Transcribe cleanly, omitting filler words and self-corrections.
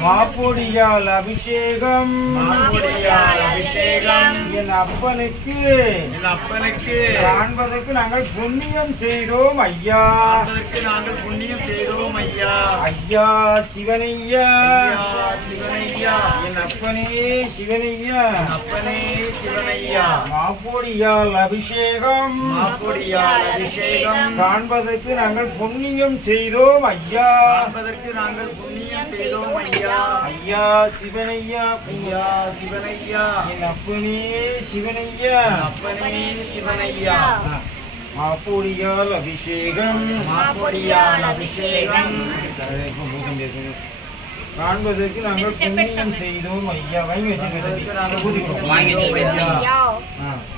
மாப்பொடியால் அபிஷேகம் என் அப்பனுக்கு காண்பதற்கு நாங்கள் புண்ணியம் செய்தோம் ஐயா. ஐயா சிவனையா என் அப்பனே சிவனையா மாப்பொடியால் அபிஷேகம் காண்பதற்கு நாங்கள் புண்ணியம் செய்தோம் ஐயா. ஐயா சிவனையா என் அப்பனே சிவனையா மாப்பொடியால் அபிஷேகம் காண்பதற்கு நாங்கள் புண்ணியம் செய்தோம் ஐயா. வாங்கி வச்சிருக்கோம்.